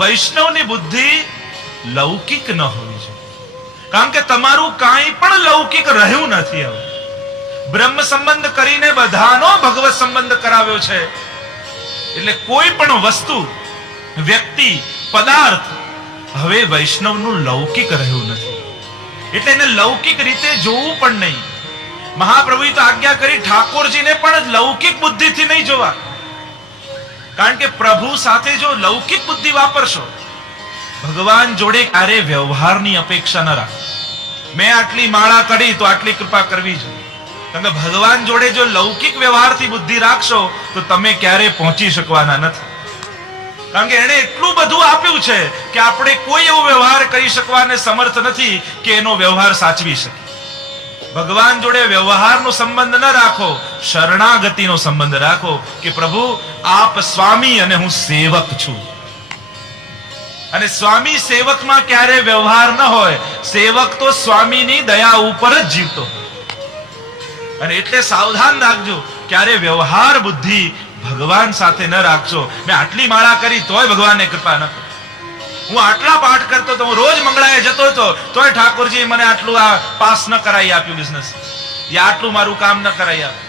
વૈષ્ણવની બુદ્ધિ લૌકિક ન હોવી જોઈએ, કારણ કે તમારું કાંઈ પણ લૌકિક રહ્યું નથી. હવે બ્રહ્મ સંબંધ કરીને બધાનો ભગવત સંબંધ કરાવ્યો છે, એટલે કોઈ પણ વસ્તુ, વ્યક્તિ, પદાર્થ હવે વૈષ્ણવનું લૌકિક રહ્યું નથી, એટલે એને લૌકિક રીતે જોવું પણ નહીં. મહાપ્રભુએ તો આજ્ઞા કરી ઠાકોરજીને પણ લૌકિક બુદ્ધિથી નહીં જોવા, કારણ કે પ્રભુ સાથે જો લૌકિક બુદ્ધિ વાપરશો, ભગવાન જોડે ક્યારે વ્યવહારની અપેક્ષા ન રાખો. મેં આટલી માળા કરી તો આટલી કૃપા કરવી જોઈએ, કારણ કે ભગવાન જોડે જો લૌકિક વ્યવહારથી બુદ્ધિ રાખશો તો તમે ક્યારે પહોંચી શકવાના નથી, કારણ કે એને એટલું બધું આપ્યું છે કે આપણે કોઈ એવો વ્યવહાર કરી શકવાને સમર્થ નથી કે એનો વ્યવહાર સાચવી શકે. ભગવાન જોડે વ્યવહારનો સંબંધ ન રાખો, શરણાગતિનો સંબંધ રાખો કે પ્રભુ આપ સ્વામી અને હું સેવક છું. અને સ્વામી સેવકમાં ક્યારે વ્યવહાર ન હોય, સેવક તો સ્વામીની દયા ઉપર જ જીવતો હોય. અને એટલે સાવધાન રાખજો, ક્યારે વ્યવહાર બુદ્ધિ ભગવાન સાથે ન રાખજો. મેં આટલી માળા કરી તોય ભગવાનને કૃપા ન કરી, હું આટલા પાઠ કરતો તો, હું રોજ મંગળાએ જતો હતો તોય ઠાકોરજી મને આટલું આ પાસ ન કરાવી આપ્યું બિઝનેસ, યા આટલું મારું કામ ન કરાવી આપ્યું.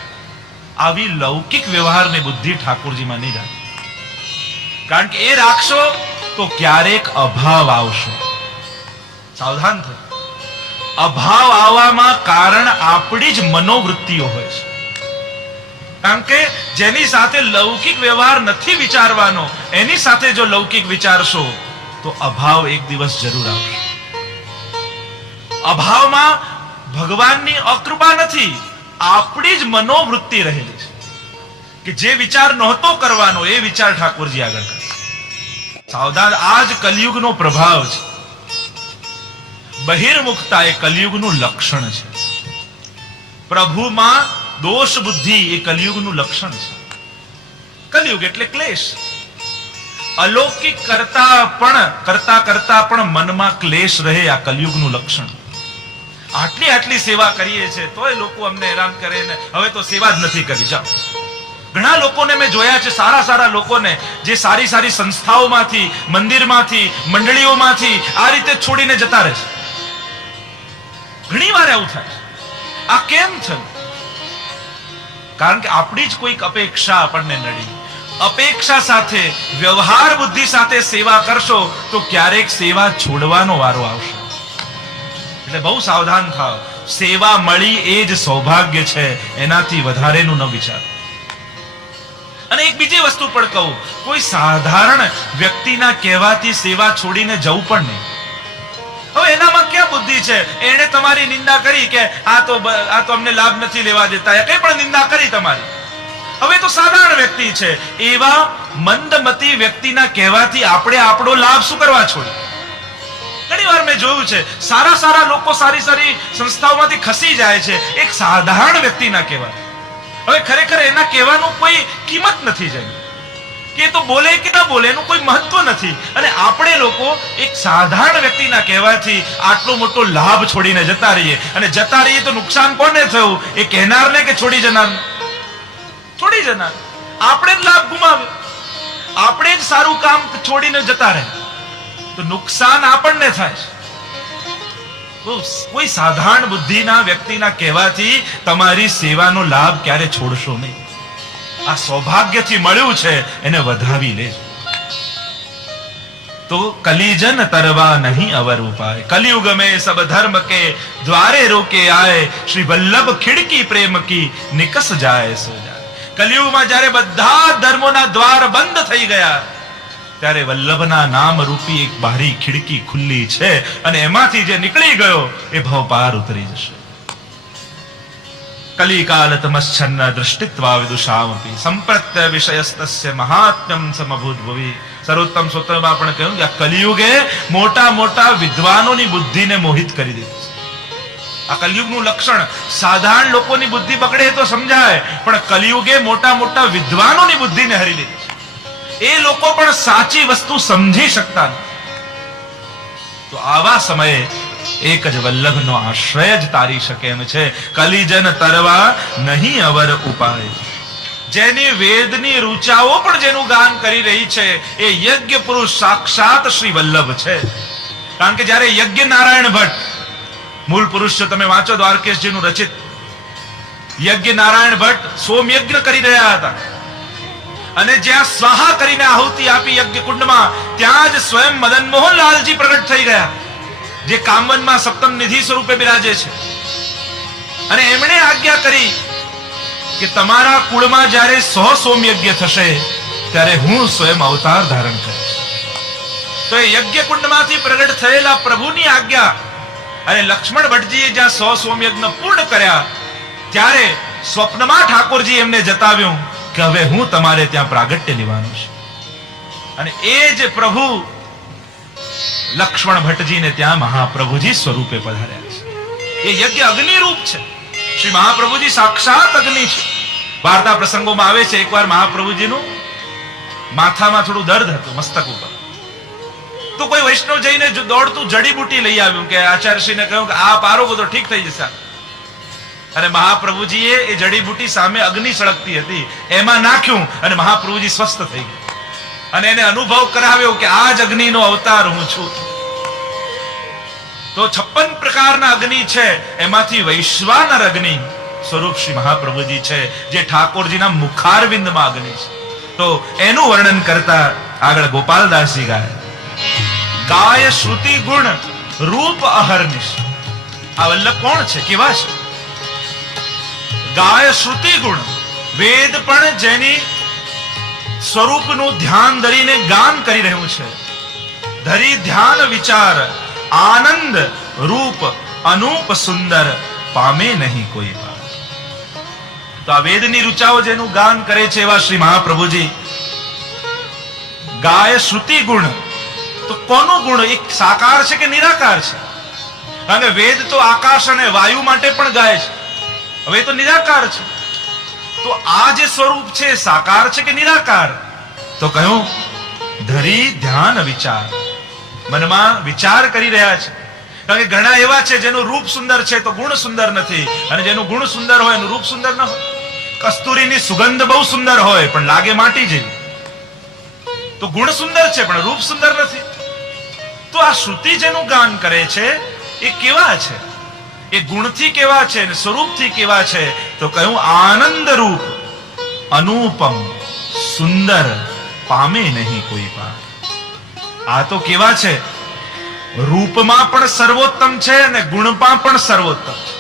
આવી લૌકિક વ્યવહારની બુદ્ધિ ઠાકોરજીમાં નહીં રાખે, કારણ કે એ રાખશો તો ક્યારેક અભાવ આવશે. સાવધાન થજો. અભાવ આવવામાં કારણ આપણી જ મનોવૃત્તિઓ હોય છે, કારણ કે જેની સાથે લૌકિક વ્યવહાર નથી વિચારવાનો, એની સાથે જો લૌકિક વિચારશો તો અભાવ એક દિવસ જરૂર આવશે. અભાવમાં ભગવાનની અકૃપા નથી, આપણી જ મનોવૃત્તિ રહેલી છે કે જે વિચાર નહોતો કરવાનો એ વિચાર ઠાકોરજી આગળ કરે. સાવધાન, આ જ કલિયુગનો પ્રભાવ છે. બહિર્મુખતા એ કલિયુગનું લક્ષણ છે. પ્રભુમાં દોષ બુદ્ધિ એ કલિયુગનું લક્ષણ છે. કલિયુગ એટલે ક્લેશ. અલૌકિક કરતા પણ મનમાં ક્લેશ રહે, આ કલિયુગનું લક્ષણ. આટલી સેવા કરીએ છીએ તોય લોકો અમને હેરાન કરે ને હવે તો સેવા જ નથી કરી. જાઓ, ઘણા લોકોને મેં જોયા છે, સારા લોકોને જે સારી સંસ્થાઓમાંથી, મંદિરમાંથી, મંડળીઓમાંથી આ રીતે છોડીને જતા રહે છે. ઘણી વાર આવું થાય. આ કેમ છે? કારણ કે આપણી જ કોઈક અપેક્ષા આપણને નડી. અપેક્ષા સાથે, વ્યવહાર બુદ્ધિ સાથે સેવા કરશો તો ક્યારેક સેવા છોડવાનો વારો આવશે. એટલે બહુ સાવધાન થાઓ. સેવા મળી એ જ સૌભાગ્ય છે, એનાથી વધારેનું ન વિચારો. અને એક બીજી વસ્તુ પણ કહું, કોઈ સાધારણ વ્યક્તિના કહેવાથી સેવા છોડીને જવું પણ નહીં. હવે એનામાં ક્યાં બુદ્ધિ છે? એને તમારી નિંદા કરી કે આ તો અમને લાભ નથી લેવા દેતા, કઈ પણ નિંદા કરી તમારી. હવે તો સાધારણ વ્યક્તિ છે, એવા મંદમતી વ્યક્તિના કહેવાથી આપણે આપણો લાભ શું કરવા છોડી? ઘણી વાર મેં જોયું છે, સારા લોકો સારી સંસ્થાઓમાંથી ખસી જાય છે એક સાધારણ વ્યક્તિના કહેવાથી. હવે ખરેખર એના કહેવાનું કોઈ કિંમત નથી જેની, કે તો બોલે કે ના બોલે એનું કોઈ મહત્વ નથી. અને આપણે લોકો એક સાધારણ વ્યક્તિના કહેવાથી આટલો મોટો લાભ છોડીને જતા રહીએ. અને જતા રહીએ તો નુકસાન કોને થયું? એ કહેનારને કે છોડી જનાર? છોડી જનાર. આપણે જ લાભ ગુમાવ્યો, આપણે જ સારું કામ છોડીને જતા રહે તો નુકસાન આપણને થાય. કોઈ સાધારણ બુદ્ધિના વ્યક્તિના કહેવાથી તમારી સેવાનો લાભ ક્યારે છોડશો નહીં. આ સૌભાગ્યથી મળ્યું છે, એને વધાવી લેજો. તો કલિજન તરવા નહીં અવર ઉપાય, કલિયુગ में सब धर्म के द्वारे रोके आए, श्री वल्लभ खिड़की प्रेम की निकस जाए सो जाए. કલિયુગમાં જ્યારે બધા ધર્મોના દ્વાર બંધ થઈ ગયા ત્યારે વલ્લભના નામ રૂપી એક બારી ખિડકી ખુલ્લી છે, અને એમાંથી જે નીકળી ગયો એ ભવપાર ઉતરી જશે. કલિકાલ તમશ્ચન્ન દૃષ્ટિત્વા વિદુષામપી સંપ્રત્ય વિષયસ્તસ્ય મહાત્મ્યમ સમભૂત ભુવિ. સર્વોત્તમ સૂત્રમાં આપણે કહ્યું કે આ કલિયુગે મોટા વિદ્વાનોની બુદ્ધિને મોહિત કરી દીધી છે. આ કલિયુગનું લક્ષણ. સાધારણ લોકોની બુદ્ધિ બગડે તો સમજાય, પણ કલિયુગે મોટા વિદ્વાનોની બુદ્ધિને હરી લીધી છે. એ લોકો પણ સાચી વસ્તુ સમજી શકતા નથી. તો આવા સમયે એક જ વલ્લભનો આશ્રય જ તારી શકે એમ છે. કલિજન તરવા નહીં અવર ઉપાય. જેની વેદની ઋચાઓ પણ જેનું ગાન કરી રહી છે એ યજ્ઞ પુરુષ સાક્ષાત શ્રી વલ્લભ છે. કારણ કે જ્યારે યજ્ઞ નારાયણ ભટ્ટ, મૂળ પુરુષ જો તમે વાંચો દ્વારકેશજીનું રચિત, યજ્ઞ નારાયણ ભટ્ટ સોમયજ્ઞ કરી રહ્યા હતા અને જ્યાં સ્વાહા કરીને આહુતિ આપી યજ્ઞ કુંડમાં, ત્યાં જ સ્વયં મદન મોહનલાલજી પ્રગટ થઈ ગયા, જે કામવનમાં સપ્તમ નિધિ સ્વરૂપે બિરાજે છે. અને એમણે આજ્ઞા કરી કે તમારા કુળમાં જ્યારે 100 સોમયજ્ઞ થશે ત્યારે હું સ્વયં અવતાર ધારણ કરીશ. તો એ યજ્ઞ કુંડમાંથી પ્રગટ થયેલા પ્રભુની આજ્ઞા અને લક્ષ્મણ ભટ્ટજીએ જ્યાં 100 સોમયજ્ઞ પૂર્ણ કર્યા ત્યારે સ્વપ્નમાં ઠાકોરજી એમને જતાવ્યું કે હવે હું તમારે ત્યાં પ્રાગટ્ય લેવાનું છે. અને એ જ પ્રભુ લક્ષ્મણ ભટ્ટજીને ત્યાં મહાપ્રભુજી સ્વરૂપે પધાર્યા છે. એ યજ્ઞ અગ્નિ રૂપ છે. શ્રી મહાપ્રભુજી સાક્ષાત અગ્નિ છે. વાર્તા પ્રસંગોમાં આવે છે, એકવાર મહાપ્રભુજીનું માથામાં થોડું દર્દ હતું મસ્તક ઉપર, તો કોઈ વૈષ્ણવ જઈને દોડતું જડીબુટી લઈ આવ્યું કે આચાર્યશ્રીને કહ્યું કે આ પારો બધો ઠીક થઈ જશે. અને મહાપ્રભુજીએ એ જડીબુટી સામે અગ્નિ સળગતી હતી એમાં નાખ્યું અને મહાપ્રભુજી સ્વસ્થ થઈ ગયા અને એને અનુભવ કરાવ્યો કે આ જ અગ્નિનો અવતાર હું છું. તો 56 પ્રકારના અગ્નિ છે, એમાંથી વૈશ્વાનર અગ્નિ સ્વરૂપ શ્રી મહાપ્રભુજી છે, જે ઠાકોરજીના મુખારવિંદમાં અગ્નિ છે. તો એનું વર્ણન કરતા આગળ ગોપાલદાસજી ગાય, ગાય શ્રુતિ ગુણ રૂપ અહર્નિશ. આ વલ્લભ કોણ છે, કેવા છે? ગાય શ્રુતિ ગુણ, વેદ પણ જેની સ્વરૂપનું ધ્યાન ધરીને ગાન કરી રહ્યું છે. ધરી ધ્યાન વિચાર આનંદ રૂપ અનુપ સુંદર પામે નહીં કોઈ પાર. તો આ વેદની ઋચાઓ જેનું ગાન કરે છે એવા શ્રી મહાપ્રભુજી. ગાય શ્રુતિ ગુણ, તો કોનો ગુણ? એક સાકાર છે કે નિરાકાર છે? કારણ કે વેદ તો આકાશ અને વાયુ માટે પણ ગાય છે, હવે તો નિરાકાર છે. તો આ જે સ્વરૂપ છે સાકાર છે કે નિરાકાર? તો કહ્યું ધરી ધ્યાન વિચાર, મનમાં વિચાર કરી રહ્યા છે. કારણ કે ઘણા એવા છે જેનું રૂપ સુંદર છે તો ગુણ સુંદર નથી, અને જેનું ગુણ સુંદર હોય એનું રૂપ સુંદર ન હોય. કસ્તુરીની સુગંધ બહુ સુંદર હોય પણ લાગે માટી જેવી, તો ગુણ સુંદર છે પણ રૂપ સુંદર નથી. તો આ શ્રુતિ જેનું ગાન કરે છે એ કેવા છે? એ ગુણથી કેવા છે અને સ્વરૂપથી કેવા છે? તો કહ્યું આનંદ રૂપ અનુપમ સુંદર પામે નહીં કોઈ પાર. આ તો કેવા છે? રૂપમાં પણ સર્વોત્તમ છે અને ગુણમાં પણ સર્વોત્તમ છે.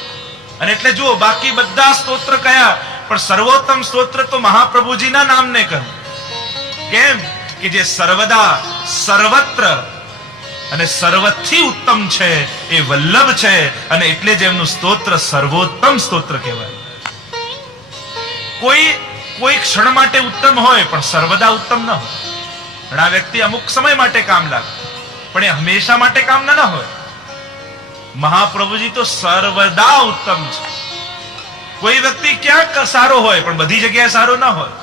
અને એટલે જુઓ, બાકી બધા સ્તોત્ર કયા, પણ સર્વોત્તમ સ્તોત્ર તો મહાપ્રભુજીના નામને કહ્યું. કેમ કે જે સર્વદા સર્વત્ર અને સર્વથી ઉત્તમ છે એ વલ્લભ છે, અને એટલે જ એમનું સ્તોત્ર સર્વોત્તમ સ્તોત્ર કહેવાય. કોઈ ક્ષણ માટે ઉત્તમ હોય પણ સર્વદા ઉત્તમ ન હોય. ઘણા વ્યક્તિ અમુક સમય માટે કામ લાગે પણ એ હંમેશા માટે કામ ન હોય. મહાપ્રભુજી તો સર્વદા ઉત્તમ છે. કોઈ વ્યક્તિ ક્યાંક સારો હોય પણ બધી જગ્યાએ સારો ન હોય,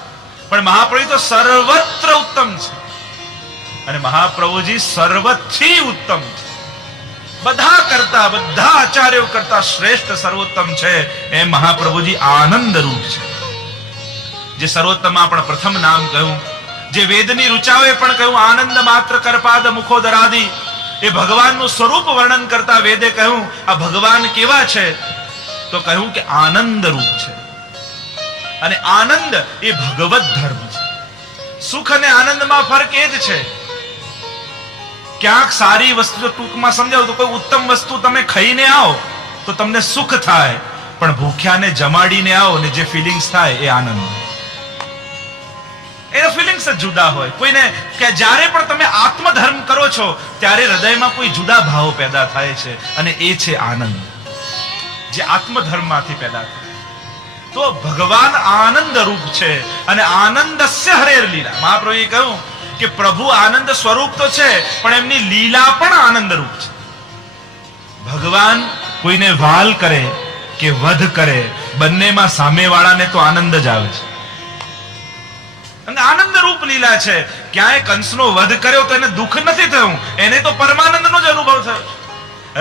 પણ મહાપ્રભુ તો સર્વત્ર ઉત્તમ છે. અને મહાપ્રભુજી સર્વથી ઉત્તમ છે. બધા કરતા, બધા આચાર્યો કરતા શ્રેષ્ઠ સર્વોત્તમ છે. એમ મહાપ્રભુજી આનંદ રૂપ છે. જે સર્વોત્તમમાં પણ પ્રથમ નામ કહ્યું, જે વેદની ઋચાઓએ પણ કહ્યું આનંદ માત્ર કરપાદ મુખોદરાદિ, એ ભગવાનનું સ્વરૂપ વર્ણન કરતા વેદે કહ્યું આ ભગવાન કેવા છે? તો કહ્યું કે આનંદ રૂપ છે. અને આનંદ એ ભગવત ધર્મ છે. સુખ અને આનંદમાં ફરક એ જ છે. ક્યાંક સારી વસ્તુ ટૂંકમાં સમજાવું તો કોઈ ઉત્તમ વસ્તુ તમે ખાઈને આવો તો તમને સુખ થાય, પણ ભૂખ્યાને જમાડીને આવો ને જે ફિલિંગ્સ થાય એ આનંદ. એનો ફિલિંગ્સ જ જુદા હોય. કોઈને કે જ્યારે પણ તમે આત્મધર્મ કરો છો ત્યારે હૃદયમાં કોઈ જુદા ભાવો પેદા થાય છે, અને એ છે આનંદ, જે આત્મધર્મમાંથી પેદા થાય. તો ભગવાન આનંદ રૂપ છે, અને આનંદસ્ય હરેર લીલા. મહાપ્રભુએ કહ્યું કે પ્રભુ આનંદ સ્વરૂપ તો છે પણ એમની લીલા પણ આનંદ રૂપ છે. ભગવાન કોઈને વાલ કરે કે વધ કરે, બંનેમાં સામેવાળાને તો આનંદ જ આવે છે. અને આનંદ રૂપ લીલા છે. ક્યાંય કંસનો વધ કર્યો તો એને દુઃખ નથી થયું, એને તો પરમાનંદનો જ અનુભવ થયો.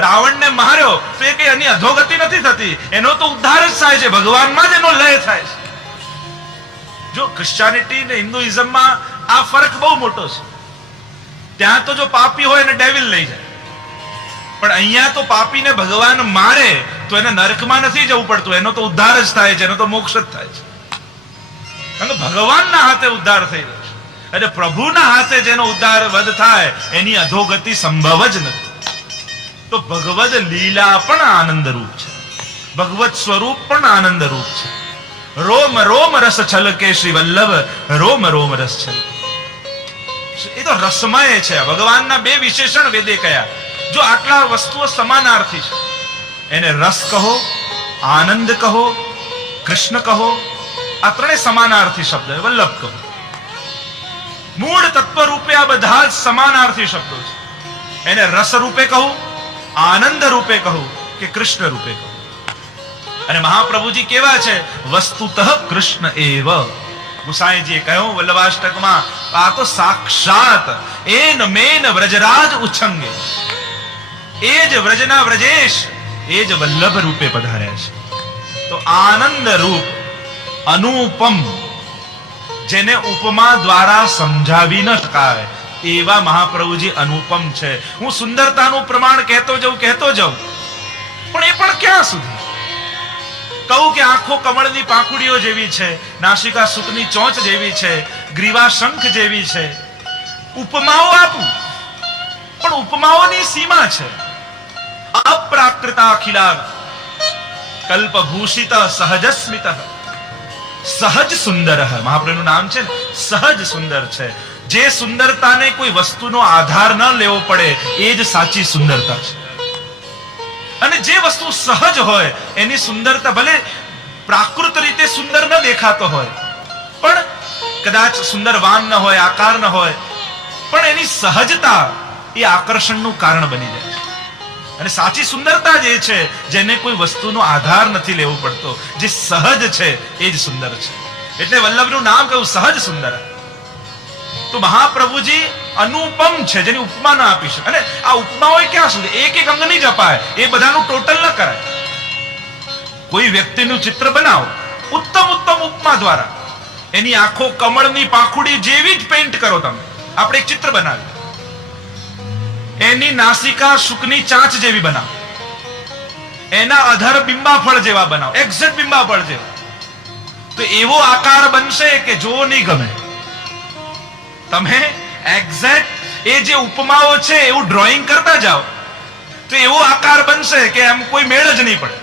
રાવણને માર્યો તો એ કઈ એની અધોગતિ નથી થતી, એનો તો ઉદ્ધાર જ થાય છે. ભગવાનમાં જ એનો લય થાય છે. જો ક્રિશ્ચિયાનિટી ને હિન્દુઇઝમમાં આ ફરક બહુ મોટો છે. ત્યાં તો જો પાપી હોય એને ડેવિલ લઈ જાય, પણ અહીંયા તો પાપીને ભગવાન મારે તો એને નરકમાં નથી જવું પડતું, એનો તો ઉદ્ધાર જ થાય છે, એનો તો મોક્ષ જ થાય છે. કારણ કે ભગવાનના હાથે ઉદ્ધાર થઈ રહ્યો છે, અને પ્રભુના હાથે જેનો ઉદ્ધાર વધ થાય એની અધોગતિ સંભવ જ નથી. તો ભગવદ લીલા પણ આનંદ રૂપ છે, ભગવત સ્વરૂપ પણ આનંદ રૂપ છે. રોમ રોમ રસ છલકે શ્રી વલ્લભ, રોમ રોમ રસ છલકે. એ તો રસમય છે. ભગવાનના બે વિશેષણ વેદે કયા. જો આટલા વસ્તુઓ સમાનાર્થી છે, એને રસ કહો, આનંદ કહો, કૃષ્ણ કહો, આ ત્રણે સમાનાર્થી શબ્દ. વલ્લભ કહો, મૂળ તત્વ રૂપે આ બધા જ સમાનાર્થી શબ્દો છે. એને રસ રૂપે કહું, આનંદ રૂપે કહું કે કૃષ્ણ રૂપે કહું. અને મહાપ્રભુજી કેવા છે? વસ્તુતઃ કૃષ્ણ એવ. ગુસાઈજીએ કહ્યું વલ્લભાષ્ટકમાં, આ તો સાક્ષાત એન મેન વ્રજરાજ ઉચ્છંગે, એ જ વ્રજના વ્રજેશ, એ જ વલ્લભ રૂપે પધાર્યા છે. તો આનંદ રૂપ અનુપમ, જેને ઉપમા દ્વારા સમજાવી ન શકાય એવા મહાપ્રભુજી અનુપમ છે. હું સુંદરતાનું પ્રમાણ કહેતો જાઉં પણ એ પણ ક્યાં સુધી કહું કે આંખો કમળની પાંખુડીઓ જેવી છે, નાસિકા સુકની ચોંચ જેવી છે, ગ્રીવા શંખ જેવી છે. ઉપમાઓ આપું, પણ ઉપમાઓની સીમા છે. અપ્રાકૃતા અખિલા કલ્પભૂષિત સહજસ્મિત સહજ સુંદર. મહાપ્રભુનું નામ છે સહજ સુંદર છે. જે સુંદરતાને કોઈ વસ્તુનો આધાર ન લેવો પડે એ જ સાચી સુંદરતા છે. અને જે વસ્તુ સહજ હોય એની સુંદરતા ભલે પ્રાકૃત રીતે સુંદર ન દેખાતો હોય, પણ કદાચ સુંદરવાન ન હોય, આકાર ન હોય, પણ એની સહજતા એ આકર્ષણનું કારણ બની જાય છે. અને સાચી સુંદરતા જે છે, જેને કોઈ વસ્તુનો આધાર નથી લેવો પડતો, જે સહજ છે એ જ સુંદર છે. એટલે વલ્લભનું નામ કહ્યું સહજ સુંદર. તો મહાપ્રભુજી અનુપમ છે, જેની ઉપમા ના આપી શકે. અને આ ઉપમાઓ ક્યાં સુધી? એક એક અંગ નહીં જ અપાય, એ બધાનું ટોટલ ન કરાય. કોઈ વ્યક્તિનું ચિત્ર બનાવો ઉત્તમ ઉત્તમ ઉપમા દ્વારા, એની આંખો કમળની પાંખુડી જેવી જ પેઇન્ટ કરો. તમે આપણે એક ચિત્ર બનાવ્યું, એની નાસિકા શુકની ચાંચ જેવી બનાવો, એના અધર બિંબાફળ જેવા બનાવો, એક્ઝેક્ટ બિંબાફળ જેવા, તો એવો આકાર બનશે કે જો નહીં ગમે. તમે એક્ઝેક્ટ એ જે ઉપમાઓ છે એવું ડ્રોઈંગ કરતા જાઓ તો એવો આકાર બનશે કે એમ કોઈ મેળ જ નહીં પડે.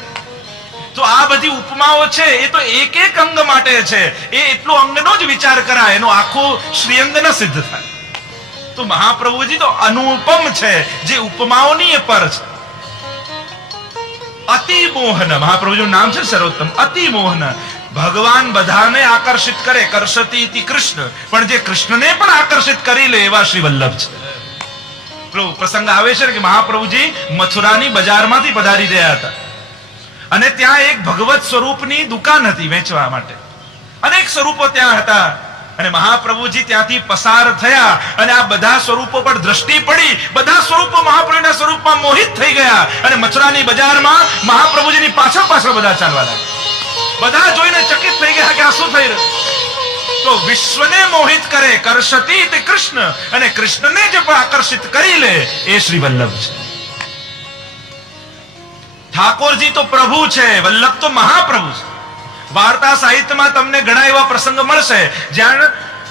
તો આ બધી ઉપમાઓ છે એ તો એક એક અંગ માટે છે. એ એટલો અંગનો જ વિચાર કરાય, એનો આખો શ્રીઅંગ ન સિદ્ધ થાય. તો મહાપ્રભુજી તો અનુપમ છે, જે ઉપમાઓની એ પર છે. અતિ મોહન, મહાપ્રભુજીનું નામ છે સર્વોત્તમ, અતિ મોહન. ભગવાન બધાને આકર્ષિત કરે, કરશતી ઇતિ કૃષ્ણ, પણ જે કૃષ્ણને પણ આકર્ષિત કરી લે એવા શ્રી વલ્લભ છે. પ્રસંગ આવે છે કે મહાપ્રભુજી મથુરાની બજારમાંથી પધારી રહ્યા હતા, અને ત્યાં એક ભગવત સ્વરૂપની દુકાન હતી વેચવા માટે. અનેક સ્વરૂપો ત્યાં હતા, અને મહાપ્રભુજી ત્યાંથી પસાર થયા, અને આ બધા સ્વરૂપો પર દ્રષ્ટિ પડી. બધા સ્વરૂપો મહાપ્રભુના સ્વરૂપમાં મોહિત થઈ ગયા, અને મથુરાની બજારમાં મહાપ્રભુજીની પાછળ પાછળ બધા ચાલવા લાગ્યા. બધા જોઈને ચકિત થઈ ગયા કે આ શું થઈ રહ્યું. તો વિશ્વને મોહિત કરે કરશતી તે કૃષ્ણ, અને કૃષ્ણને જે પણ આકર્ષિત કરી લે એ શ્રી વલ્લભ છે. ઠાકોરજી તો પ્રભુ છે, વલ્લભ તો મહાપ્રભુ છે. વાર્તા સાહિત્યમાં તમને ઘણા એવા પ્રસંગ મળશે જ્યાં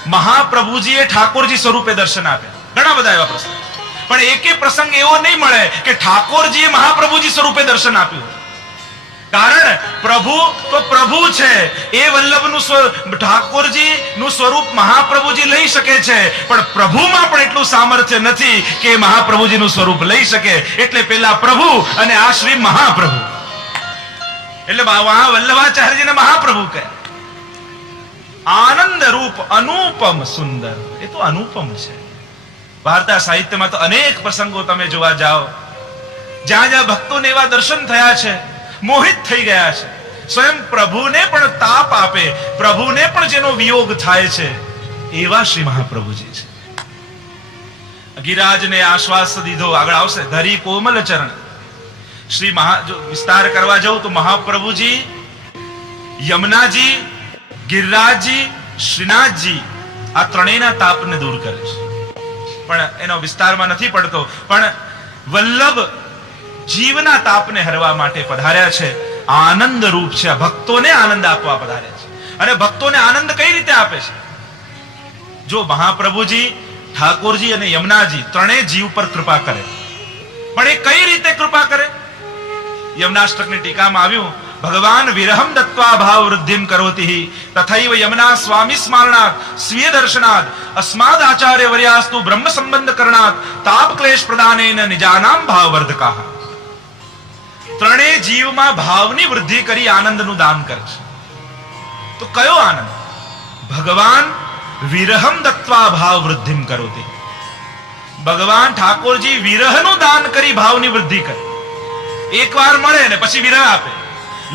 મહાપ્રભુજીએ ઠાકોરજી સ્વરૂપે દર્શન આપ્યા, ઘણા બધા એવા પ્રસંગ. પણ એકે પ્રસંગ એવો નહીં મળે કે ઠાકોરજીએ મહાપ્રભુજી સ્વરૂપે દર્શન આપ્યું. કારણ પ્રભુ તો પ્રભુ છે, એ વલ્લભનું ઠાકોરજી નું સ્વરૂપ મહાપ્રભુજી લઈ શકે છે, પણ પ્રભુમાં પણ એટલું સામર્થ્ય નથી કે મહાપ્રભુજી નું સ્વરૂપ લઈ શકે. એટલે પેલા પ્રભુ અને આ શ્રી મહાપ્રભુ, એટલે વલ્લભાચાર્યજીને મહાપ્રભુ કહે. આનંદ રૂપ અનુપમ સુંદર, એ તો અનુપમ છે. વાર્તા સાહિત્યમાં તો અનેક પ્રસંગો તમે જોવા જાઓ, જ્યાં જ્યાં ભક્તોને એવા દર્શન થયા છે, મોહિત થઈ ગયા છે. સ્વયં પ્રભુને પણ તાપ આપે, પ્રભુને પણ જેનો વિયોગ થાય છે એવા શ્રી મહાપ્રભુજી છે. ગિરાજને આશ્વાસ દીધો, આગળ આવશે ધરી કોમલ ચરણ. શ્રી જો વિસ્તાર કરવા જાઉં તો મહાપ્રભુજી, યમુનાજી, ગિરિરાજજી શ્રીનાથજી આ ત્રણેયના તાપને દૂર કરે છે, પણ એનો વિસ્તારમાં નથી પડતો. પણ વલ્લભ જીવના તાપને હરવા માટે પધાર્યા છે. આનંદ રૂપ છે, ભક્તોને આનંદ આપવા પધાર્યા છે. અને ભક્તોને આનંદ કઈ રીતે આપે છે? જો મહાપ્રભુજી, ઠાકોરજી અને યમુનાજી ત્રણેય જીવ પર કૃપા કરે, પણ એ કઈ રીતે કૃપા કરે? યમુનાષ્ટકની ટીકામાં આવ્યું, ભગવાન વિરહમ દત્વા ભાવ વૃદ્ધિમ કરોતિ તથૈવ યમુના સ્વામી સ્મરણાત સ્વીય દર્શનાદ અસ્માદ આચાર્ય વર્યાસ્તુ બ્રહ્મ સંબંધ કરણાત તાપ ક્લેશ પ્રદાનેન નિજાનામ ભાવવર્ધકાહ. ત્રણેય જીવમાં ભાવની વૃદ્ધિ કરી આનંદનું દાન કરે છે. તો કયો આનંદ? ભગવાન વિરહમ દત્વા ભાવ વૃદ્ધિમ કરોતિ. ભગવાન ઠાકોરજી વિરહનું દાન કરી ભાવની વૃદ્ધિ કરે. એકવાર મળે ને પછી વિરહ આપે.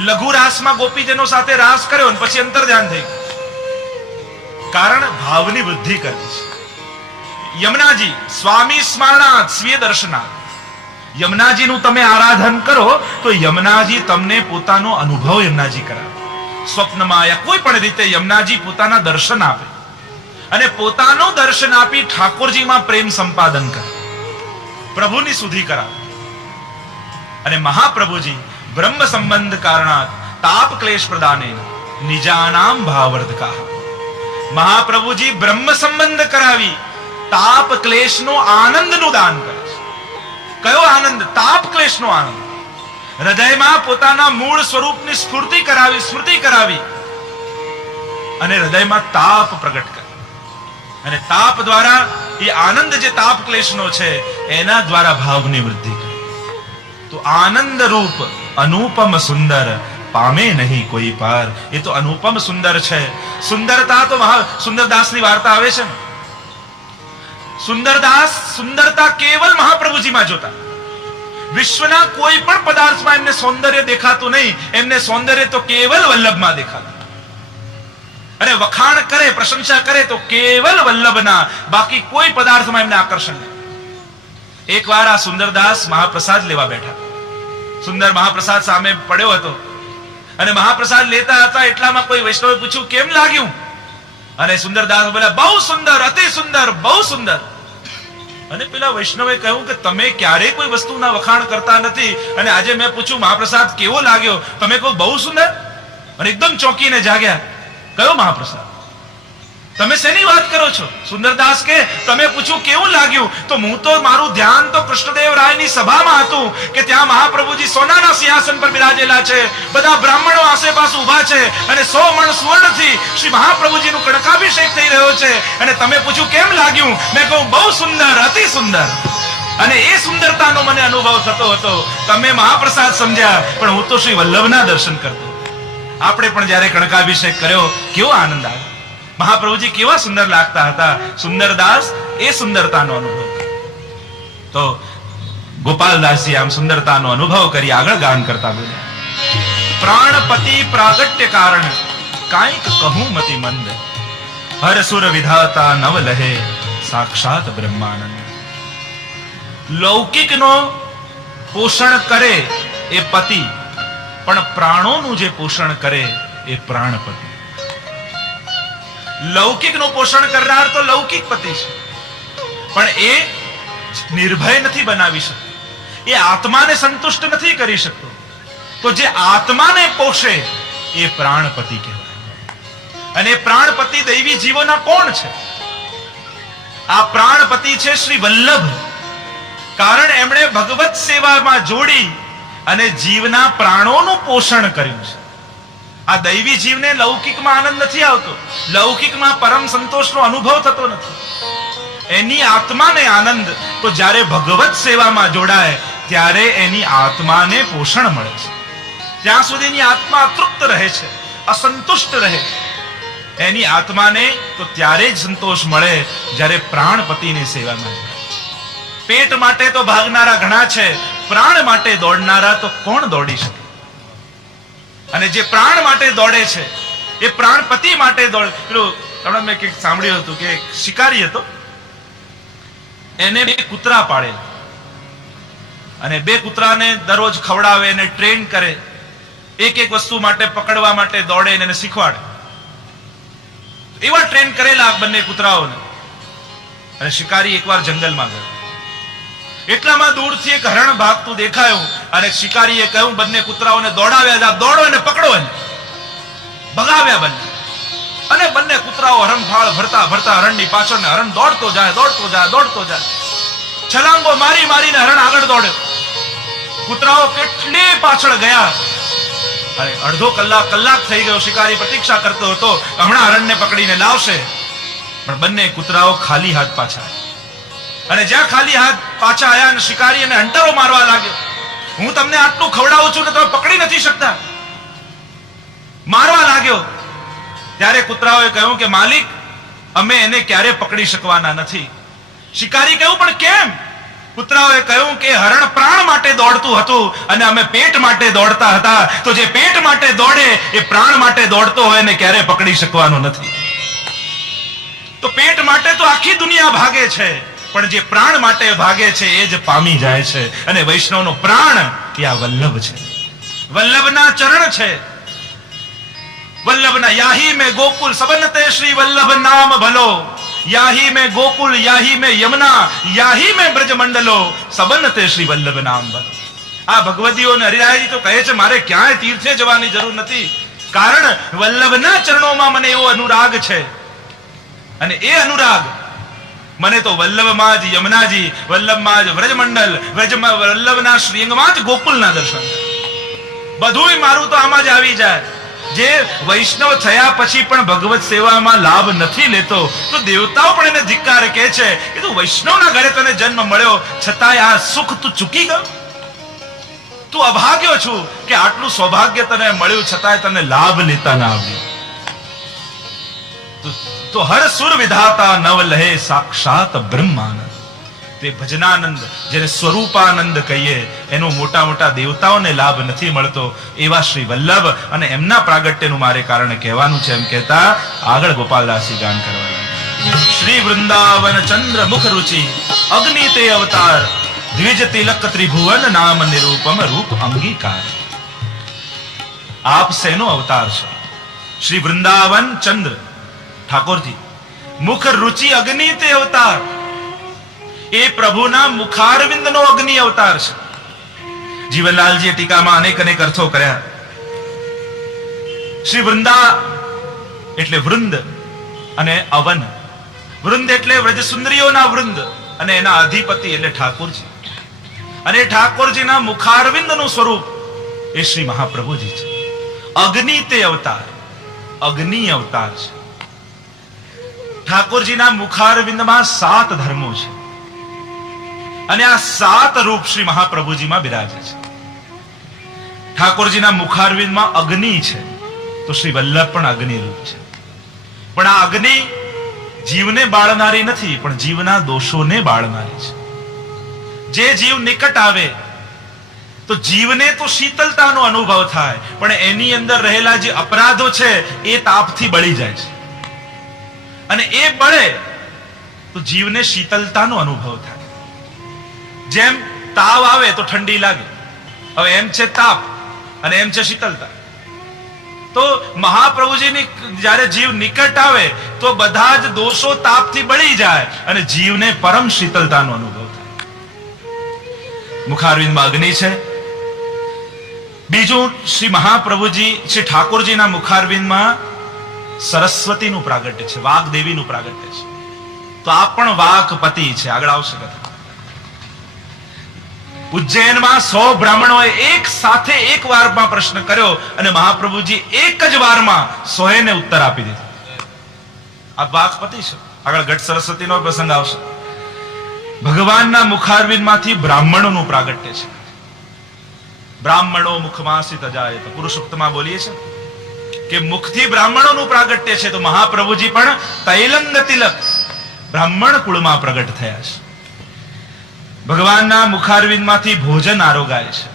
લઘુ રાસમાં ગોપીજનો સાથે રાસ કર્યો ને પછી અંતર ધ્યાન થઈ ગયું. કારણ ભાવની વૃદ્ધિ કરી છે. યમુનાજી સ્વામી સ્મરણાત સ્વીય દર્શનાત. યમુનાજીનું તમે આરાધન કરો તો યમુનાજી તમને પોતાનો અનુભવ યમુનાજી કરાવે. સ્વપ્નમાં યા કોઈ પણ રીતે યમુનાજી પોતાના દર્શન આપે અને પોતાનું દર્શન આપી ઠાકોરજીમાં પ્રેમ સંપાદન કરે, પ્રભુની સુધી કરાવે. અને મહાપ્રભુજી બ્રહ્મ સંબંધ કારણાત તાપ ક્લેશ પ્રદાનેન નિજાનામ ભાવવર્ધકાહ. મહાપ્રભુજી બ્રહ્મ સંબંધ કરાવી તાપ ક્લેશનો આનંદનું દાન કરે છે. કયો આનંદ? તાપ ક્લેશનો આનંદ. હૃદયમાં પોતાના મૂળ સ્વરૂપની સ્મૃતિ કરાવી અને હૃદયમાં તાપ પ્રગટ કરે. અને તાપ દ્વારા એ આનંદ જે તાપ ક્લેશનો છે એના દ્વારા ભાવની વૃદ્ધિ કરે. તો આનંદ રૂપ અનુપમ સુંદર પામે નહીં કોઈ પાર. એ તો અનુપમ સુંદર છે. સુંદરતા તો સુંદરદાસની વાર્તા આવે છે ને. સુંદરદાસ સુંદરતા કેવલ મહાપ્રભુજીમાં જોતા. વિશ્વના કોઈ પણ પદાર્થમાં એમને સૌંદર્ય દેખાતું નહીં. એમને સૌંદર્ય તો કેવલ વલ્લભમાં દેખાતું. અને વખાણ કરે, પ્રશંસા કરે તો કેવલ વલ્લભના, બાકી કોઈ પદાર્થમાં એમને આકર્ષણ નહીં. એકવાર આ સુંદરદાસ મહાપ્રસાદ લેવા બેઠા. સુંદર મહાપ્રસાદ સામે પડ્યો હતો અને મહાપ્રસાદ લેતા હતા એટલામાં કોઈ વૈષ્ણવે પૂછ્યું, કેમ લાગ્યું? અને સુંદરદાસ બોલ્યા, બહુ સુંદર, અતિ સુંદર, બહુ સુંદર. અને પેલા વૈષ્ણવે કહ્યું કે તમે ક્યારેય કોઈ વસ્તુના વખાણ કરતા નથી અને આજે મેં પૂછ્યું મહાપ્રસાદ કેવો લાગ્યો, તમે કહો બહુ સુંદર? અને એકદમ ચોંકીને જાગ્યા. કયો મહાપ્રસાદ? તમે શેની વાત કરો છો? સુંદરદાસ કે તમે પૂછ્યું કેવું લાગ્યું તો હું તો મારું ધ્યાન તો કૃષ્ણદેવરાયની સભામાં હતું કે ત્યાં મહાપ્રભુજી સોનાના સિંહાસન પર બિરાજેલા છે, બધા બ્રાહ્મણો આસેપાસ ઊભા છે અને 100 મણ સુવર્ણથી શ્રી મહાપ્રભુજીનું કડકાભિષેક થઈ રહ્યો છે અને તમે પૂછ્યું કેમ લાગ્યું? મેં કહું બહુ સુંદર, અતિ સુંદર. અને એ સુંદરતાનો મને અનુભવ થતો હતો. તમે મહાપ્રસાદ સમજ્યા પણ હું તો શ્રી વલ્લભના દર્શન કરતો. આપણે પણ જ્યારે કડકાભિષેક કર્યો કેવો આનંદ આવ્યો. મહાપ્રભુજી કેવા સુંદર લાગતા હતા. સુંદરદાસ એ સુંદરતાનો અનુભવ. તો ગોપાલદાસજી આમ સુંદરતાનો અનુભવ કરી આગળ ગાન કરતા બોલ્યા, પ્રાણપતિ પ્રાગટ્ય કારણ કાંઈક કહું મતિ મંદ, હરસુર વિધાતા નવ લહે સાક્ષાત બ્રહ્માનંદ. લૌકિકનો પોષણ કરે એ પતિ, પણ પ્રાણોનું જે પોષણ કરે એ પ્રાણપતિ. લૌકિકનું પોષણ કરનાર તો લૌકિક પતિ છે, પણ એ નિર્ભય નથી બનાવી શકતો. એ આત્માને સંતુષ્ટ નથી કરી શકતો. તો જે આત્માને પોષે એ પ્રાણપતિ કહેવાય. અને પ્રાણપતિ દૈવી જીવોના કોણ છે? આ પ્રાણપતિ છે શ્રી વલ્લભ. કારણ એમણે ભગવત સેવામાં જોડી અને જીવના પ્રાણોનું પોષણ કર્યું છે. આ દૈવી જીવને લૌકિકમાં આનંદ નથી આવતો, લૌકિકમાં પરમ સંતોષનો અનુભવ થતો નથી. એની આત્માને આનંદ તો જ્યારે ભગવત સેવામાં જોડાય ત્યારે એની આત્માને પોષણ મળે છે. ત્યાં સુધી એની આત્મા અતૃપ્ત રહે છે, અસંતુષ્ટ રહે. એની આત્માને તો ત્યારે જ સંતોષ મળે જ્યારે પ્રાણપતિની સેવામાં જોડાય. પેટ માટે તો ભાગનારા ઘણા છે, પ્રાણ માટે દોડનારા તો કોણ દોડી શકે? અને જે પ્રાણ માટે દોડે છે એ પ્રાણપતિ માટે દોડે. પેલું હમણાં મેં કંઈક સાંભળ્યું હતું કે શિકારી હતો, એને 2 કૂતરા પાડેલા અને 2 કૂતરાને દરરોજ ખવડાવે અને ટ્રેન કરે, એક વસ્તુ માટે પકડવા માટે દોડે એને શીખવાડે. એવા ટ્રેન કરેલા બંને કૂતરાઓને. અને શિકારી એકવાર જંગલમાં ગયો. એટલામાં દૂરથી એક હરણ ભાગતું દેખાયું અને શિકારીએ કહ્યું બંને કૂતરાઓને દોડાવ્યા, જા દોડો અને પકડો એને. ભગાવ્યા બંને. અને બંને કૂતરાઓ હરણફાળ ભરતા ભરતા હરણની પાછળ ને હરણ દોડતો જાય દોડતો જાય દોડતો જાય. છલાંગો મારી મારીને હરણ આગળ દોડ્યો. કૂતરાઓ કેટલી પાછળ ગયા અને અડધો કલાક થઈ ગયો. શિકારી પ્રતીક્ષા કરતો હતો હમણાં હરણને પકડીને લાવશે, પણ બંને કૂતરાઓ ખાલી હાથ પાછા. અને જ્યાં ખાલી હાથ પાછા આવ્યા અને શિકારી અને હંટરો મારવા લાગ્યો. હું તમને આટલું ખવડાવું છું ને તમે પકડી નથી શકતા, મારવા લાગ્યો. ત્યારે કૂતરાઓએ કહ્યું કે માલિક, અમે એને ક્યારે પકડી શકવાના નથી. શિકારી કહ્યું પણ કેમ? કૂતરાઓએ કહ્યું કે હરણ પ્રાણ માટે દોડતું હતું અને અમે પેટ માટે દોડતા હતા. તો જે પેટ માટે દોડે એ પ્રાણ માટે દોડતો હોય ને ક્યારે પકડી શકવાનો નથી. તો પેટ માટે તો આખી દુનિયા ભાગે છે, પણ જે પ્રાણ માટે ભાગે છે એ જ પામી જાય છે. અને વૈષ્ણવનો પ્રાણ એ આ વલ્લભ છે, વલ્લભના ચરણ છે. વલ્લભના યાહી મેં ગોકુલ સબનતે શ્રી વલ્લભ નામ ભલો, યાહી મેં ગોકુલ યાહી મેં યમુના યાહી મેં બ્રજ મંડલો સબનતે શ્રી વલ્લભ નામ ભલો. આ ભગવદીઓ અને હરિરાયજી તો કહે છે મારે ક્યાંય તીર્થે જવાની જરૂર નથી, કારણ વલ્લભના ચરણોમાં મને એવો અનુરાગ છે. અને એ અનુરાગ મને તો વલ્લભમાં જ યમુનાજી, વલ્લભમાં જ વ્રજમંડલ, વલ્લભના શ્રીઅંગમાં જ ગોકુલના દર્શન, બધું મારું તો આમાં જ આવી જાય. જે વૈષ્ણવ થયા પછી પણ ભગવત સેવામાં લાભ નથી લેતો, તો દેવતાઓ પણ એને ધિક્કાર કહે છે કે તું વૈષ્ણવના ઘરે તને જન્મ મળ્યો છતાંય આ સુખ તું ચૂકી ગયો, તું અભાગ્યો છું કે આટલું સૌભાગ્ય તને મળ્યું છતાંય તને લાભ લેતા ના આવ્યો. તો હર સુર વિધાતા નવ લહે સાક્ષાત બ્રહ્માનંદ. તે ભજનાનંદ જેને સ્વરૂપાનંદ કહીએ એનો મોટા મોટા દેવતાઓને લાભ નથી મળતો. એવા શ્રી વલ્લભ અને એમના પ્રાગટ્યનું મારે કારણે કહેવાનું છે. એમ કહેતા આગળ ગોપાલદાસજી ગાન કરવા લાગ્યા. શ્રી વૃંદાવન ચંદ્ર મુખ રુચિ અગ્નિ તે અવતાર, દ્વિજ તિલક ત્રિભુવન નામ નિરૂપમ રૂપ અંગીકાર. આપ શેનો અવતાર છો? શ્રી વૃંદાવન ચંદ્ર ઠાકોરજી, મુખ રુચિ અગ્નિ તે અવતાર, એ પ્રભુના મુખારવિંદનો અગ્નિ અવતાર છે. જીવનલાલજીએ ટીકામાં અનેક અનેક અર્થો કર્યા. શ્રી વૃંદા એટલે વૃંદ અને અવન. વૃંદ એટલે વ્રજ સુંદરીઓના વૃંદ અને એના અધિપતિ એટલે ઠાકોરજી. અને ઠાકોરજીના મુખારવિંદનું સ્વરૂપ એ શ્રી મહાપ્રભુજી છે. અગ્નિ તે અવતાર, અગ્નિ અવતાર છે. ઠાકોરજીના મુખારવિંદમાં 7 ધર્મો છે અને આ 7 રૂપ શ્રી મહાપ્રભુજીમાં બિરાજે છે. ઠાકોરજીના મુખારવિંદમાં અગ્નિ છે, તો શ્રી વલ્લભ પણ અગ્નિ રૂપ છે. પણ આ અગ્નિ જીવને બાળનારી નથી, પણ જીવના દોષોને બાળનારી છે. જે જીવ નિકટ આવે તો જીવને તો શીતળતાનો અનુભવ થાય, પણ એની અંદર રહેલા જે અપરાધો છે એ તાપથી બળી જાય છે. અને એ બળે તો જીવને શીતળતાનો અનુભવ થાય. જેમ તાવ આવે તો ઠંડી લાગે, હવે એમ છે તાપ અને એમ છે શીતળતા. તો મહાપ્રભુજીની જ્યારે જીવ નિકટ આવે તો બધા જ દોષો તાપથી બળી જાય અને જીવને પરમ શીતળતાનો અનુભવ થાય. મુખારવિંદમાં અગ્નિ છે. બીજું, શ્રી મહાપ્રભુજી શ્રી ઠાકોરજીના મુખારવિંદમાં સરસ્વતીનું પ્રાગટ્ય છે, વાઘદેવીનું પ્રાગટ્ય છે. તો આ પણ વાકપતિ છે. આગળ આવશે કથા. ઉજ્જૈનમાં 100 બ્રાહ્મણોએ એક સાથે એક વારમાં પ્રશ્ન કર્યો અને મહાપ્રભુજી એક જ વારમાં 100 ને ઉત્તર આપી દીધો. આ વાકપતિ છે. આગળ ઘટ સરસ્વતીનો પ્રસંગ આવશે. ભગવાનના મુખારવિંદમાંથી બ્રાહ્મણોનું પ્રાગટ્ય છે. બ્રાહ્મણો મુખમાસી તજાયત, પુરુષોક્તમાં બોલીએ છે કે મુખથી બ્રાહ્મણોનું પ્રાગટ્ય છે. તો મહાપ્રભુજી પણ તૈલંગ તિલક બ્રાહ્મણ કુળમાં પ્રગટ થયા છે. ભગવાનના મુખારવિંદમાંથી ભોજન આરોગાય છે.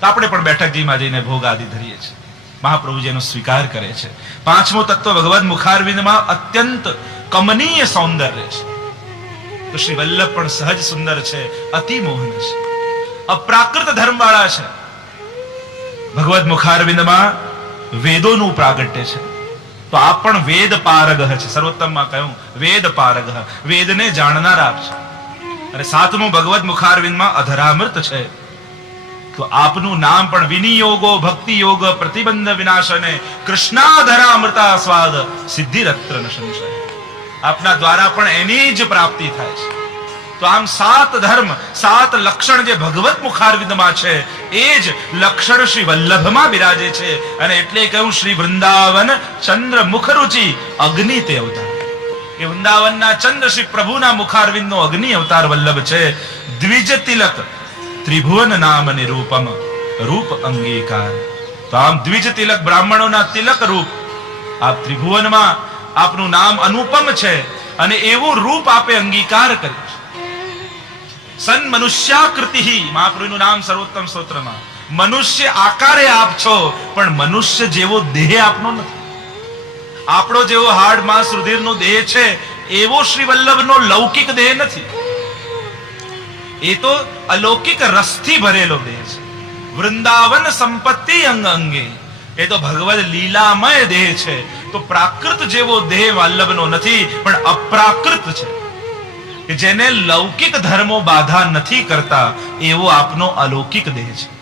તો આપણે પણ બેઠકજીમાં જઈને ભોગ આદિ ધરીએ છીએ. મહાપ્રભુજી એનો સ્વીકાર કરે છે. 5મું તત્વ ભગવાન મુખારવિંદમાં અત્યંત કમનીય સૌંદર્ય છે. તો શ્રી વલ્લભ પણ સહજ સુંદર છે, અતિ મોહન છે, અપ્રાકૃત ધર્મવાળા છે. ભગવદ મુખારવિંદમાં વેદોનું પ્રાગટ્ય છે. તો આપ પણ વેદ પારગ છે. સર્વોત્તમમાં કહ્યું વેદ પારગ, વેદને જાણનાર આપ છે. અને સાતમું ભગવદ મુખારવિંદમાં અધરામૃત છે. તો આપનું નામ પણ વિનિયોગો ભક્તિ યોગ પ્રતિબંધ વિનાશને કૃષ્ણાધરામૃતા સ્વાદ સિદ્ધિરત્ર ન સંશય. આપના દ્વારા પણ એની જ પ્રાપ્તિ થાય છે. તો આમ સાત ધર્મ, સાત લક્ષણ જે ભગવત મુખારવિંદમાં છે એ જ લક્ષણ શ્રી વલ્લભમાં બિરાજે છે. અને એટલે કહ્યું શ્રી વૃંદાવન ચંદ્ર મુખરુચિ અગ્નિ તે અવતાર. એ વૃંદાવનના ચંદ્ર શ્રી પ્રભુના મુખારવિંદનો અગ્નિ અવતાર વલ્લભ છે. દ્વિજ તિલક ત્રિભુવન નામ નિરૂપમ રૂપ અંગીકાર. તો આમ દ્વિજ તિલક બ્રાહ્મણોના તિલક રૂપ આપ ત્રિભુવનમાં આપનું નામ અનુપમ છે અને એવું રૂપ આપે અંગીકાર કર્યું. સન મનુષ્યાકૃતિ, મહાપ્રભુનું નામ સર્વોત્તમ સ્તોત્રમાં મનુષ્ય આકારે આપ છો, પણ મનુષ્ય જેવો દેહ આપનો નથી. આપણો જેવો હાડ માંસ રુધિરનો દેહ છે એવો શ્રી વલ્લભનો લૌકિક દેહ નથી. એ તો અલૌકિક રસથી ભરેલો દેહ છે. વૃંદાવન સંપત્તિ અંગ અંગે, એ તો ભગવદ લીલામય દેહ છે. તો પ્રાકૃત જેવો દેહ વલ્લભનો નથી, પણ અપ્રાકૃત છે કે જેને લૌકિક ધર્મો બાધા નથી કરતા એવો આપનો અલૌકિક દેહ છે.